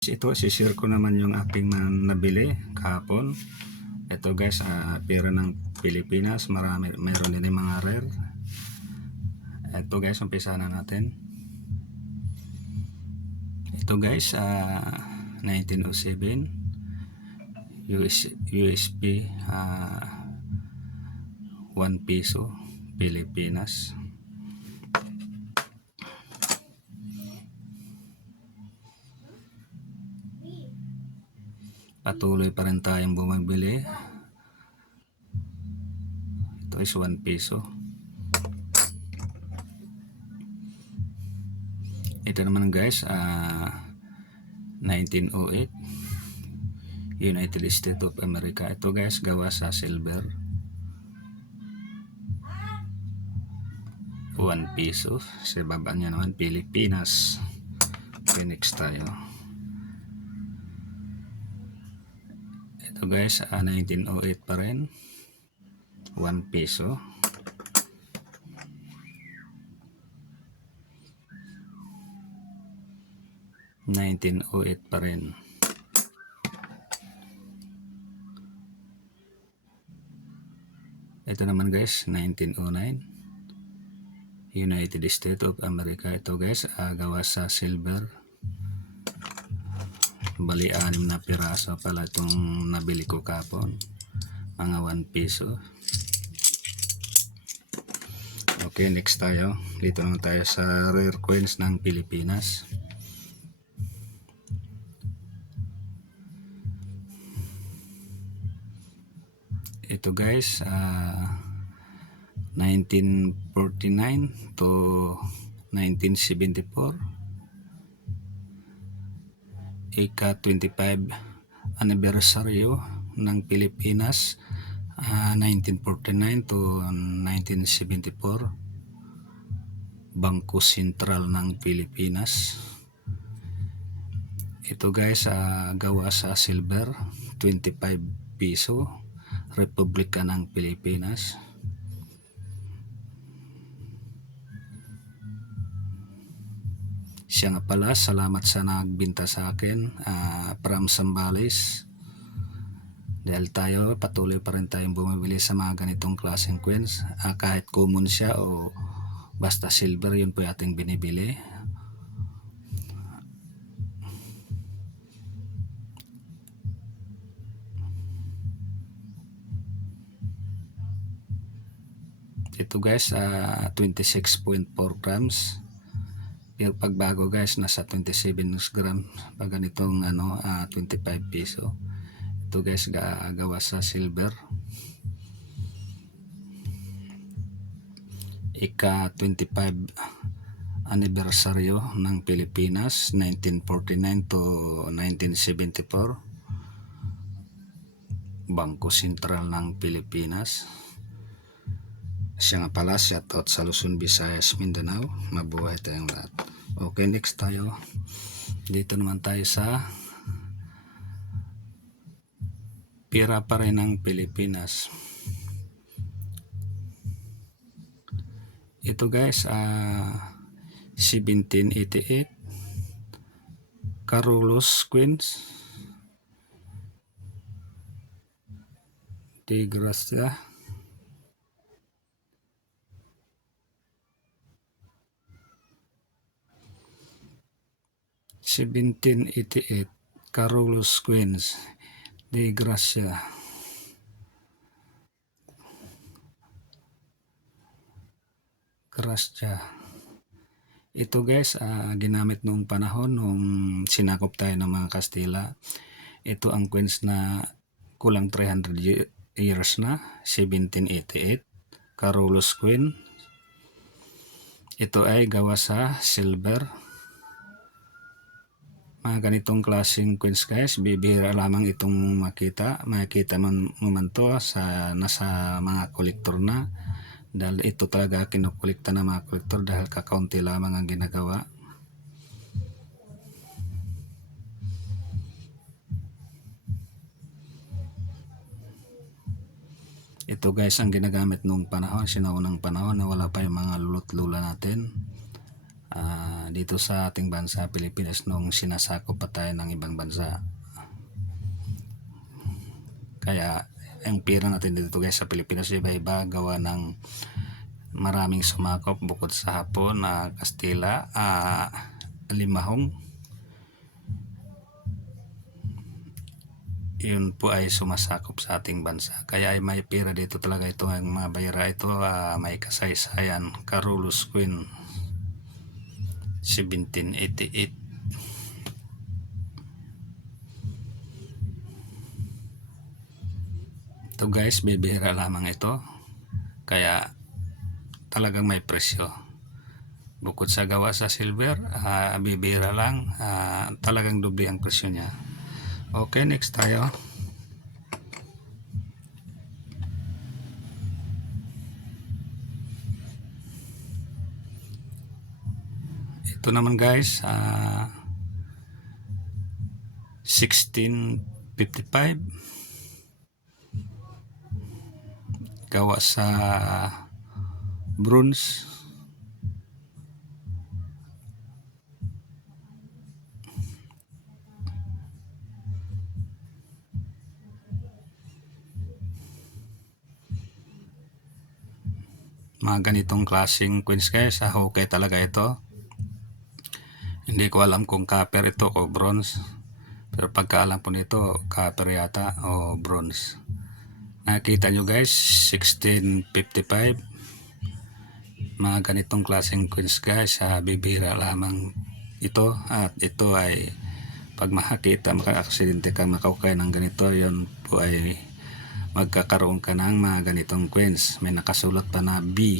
Ito, sishare ko naman yung aking nabili kahapon. Ito guys, pera ng Pilipinas. Mayroon din yung mga rare. Ito guys, umpisa na natin. Ito guys, 1907 USP 1 piso Pilipinas. Patuloy pa rin tayong bumibili. Ito is 1 piso. Ito naman guys, 1908 United States of America. Ito guys, gawa sa silver. 1 piso. Sa baba niya naman, Pilipinas. Okay, next tayo. Ito guys, 1908 pa rin. 1 piso. $1908 pa rin. Ito naman guys, 1909 United States of America. Ito guys, gawa sa silver. Bali 6 na piraso pala itong nabili ko kapon. Mga 1 piso. Okay, next tayo. Dito naman tayo sa rare coins ng Pilipinas. Ito guys, 1949 to 1974. Ika-25 anibersaryo ng Pilipinas, 1949 to 1974. Bangko Sentral ng Pilipinas. Ito guys, gawa sa silver, 25 piso. Republika ng Pilipinas. Siya nga pala, salamat sa nagbinta sa akin, from Zambales. Dahil tayo, patuloy pa rin tayong bumibili sa mga ganitong klaseng coins. Kahit common siya o basta silver, yun po yung ating binibili. Ito guys, 26.4 grams. Pero pagbago guys, nasa 27 grams. Pag ganitong 25 piso. Ito guys, gawa sa silver. Ika-25 anibersaryo ng Pilipinas, 1949 to 1974. Bangko Sentral ng Pilipinas. Siya nga pala, shoutout sa Luzon, Visayas, Mindanao. Mabuhay tayong lahat. Okay, next tayo. Dito naman tayo sa pera pa rin ng Pilipinas. Ito guys, 1788 Carolus Queens de Gracia. (1788) Carolus Queens de Gracia. Ito guys, ginamit noong panahon nung sinakop tayo ng mga Kastila. Ito ang coins na kulang 300 years na, 1788 Carolus Queen. Ito ay gawa sa silver. Mga ganitong klaseng coins guys, bibihira lamang itong makita man to nasa mga kolektor na, dahil ito talaga kinukulikta ng mga kolektor dahil kakaunti lamang ang ginagawa. Ito guys ang ginagamit noong panahon, sinaunang panahon na wala pa yung mga lulot lula natin. dito sa ating bansa Pilipinas nung sinasakop pa tayo ng ibang bansa. Kaya ang pera natin dito guys sa Pilipinas iba-iba, gawa ng maraming sumakop bukod sa Hapon, Kastila, Limahong. Yun po ay sumasakop sa ating bansa. Kaya ay may pera dito talaga ito. Ang mga bayra ito may kasaysayan. Carolus Queen 1788. Ito guys, bibihira lamang ito. Kaya talagang may presyo. Bukod sa gawa sa silver, bibihira lang. Talagang doble ang presyo niya. Okay, next tayo. Ito naman guys, 1655. Gawa sa bronze. Mga ganitong klaseng coins guys, okay talaga ito. Hindi ko alam kung copper ito o bronze, pero pagkaalam po nito copper yata o bronze. Nakita nyo guys, 1655. Mga ganitong klaseng coins guys, bibira lamang ito. At ito ay pag makakita, maka-aksidente ka, makaukay ng ganito, yon po ay magkakaroon ka ng mga ganitong coins. May nakasulat pa na B.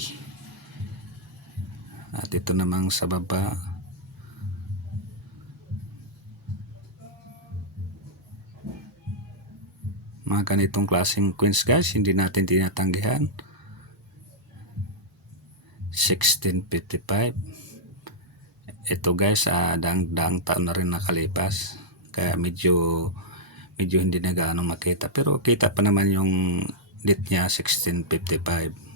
At ito namang sa baba, mga ganitong klaseng coins guys, hindi natin tinatanggihan. 1655. Ito guys, daang taon na rin nakalipas, kaya medyo hindi na gaano makita, pero kita pa naman yung date niya, 1655.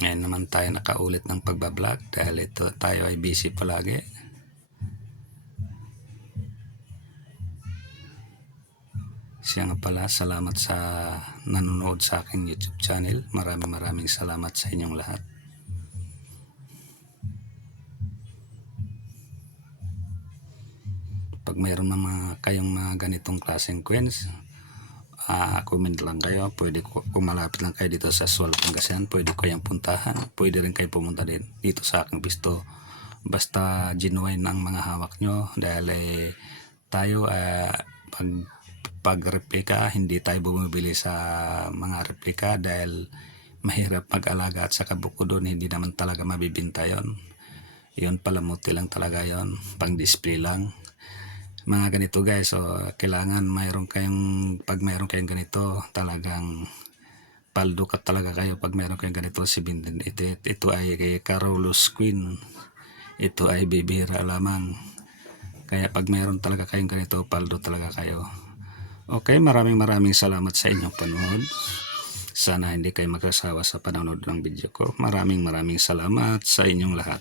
Ngayon naman tayo nakaulit ng pagbablog dahil ito tayo ay busy palagi. Siya nga pala, salamat sa nanonood sa aking YouTube channel. Maraming salamat sa inyong lahat. Pag mayroon mga kayong mga ganitong klaseng coins, comment lang kayo. Pwede kung malapit lang kayo dito sa Sual, Pangasinan, pwede kayong puntahan. Pwede rin kayo pumunta din dito sa aking pisto. Basta genuine ang mga hawak nyo, dahil tayo pag replika, hindi tayo bumibili sa mga replika dahil mahirap mag-alaga, at saka bukod doon hindi naman talaga mabibinta yon. Yun palamuti lang talaga yon, pang display lang. Mga ganito guys, so kailangan pag mayroon kayong ganito, talagang paldo ka talaga kayo pag mayroon kayong ganito. 1788. Ito ay kay Carolus Queen. Ito ay bibihira lamang, kaya pag mayroon talaga kayong ganito, paldo talaga kayo. Okay, maraming salamat sa inyong panood. Sana hindi kayo magsasawa sa panonood ng video ko. Maraming salamat sa inyong lahat.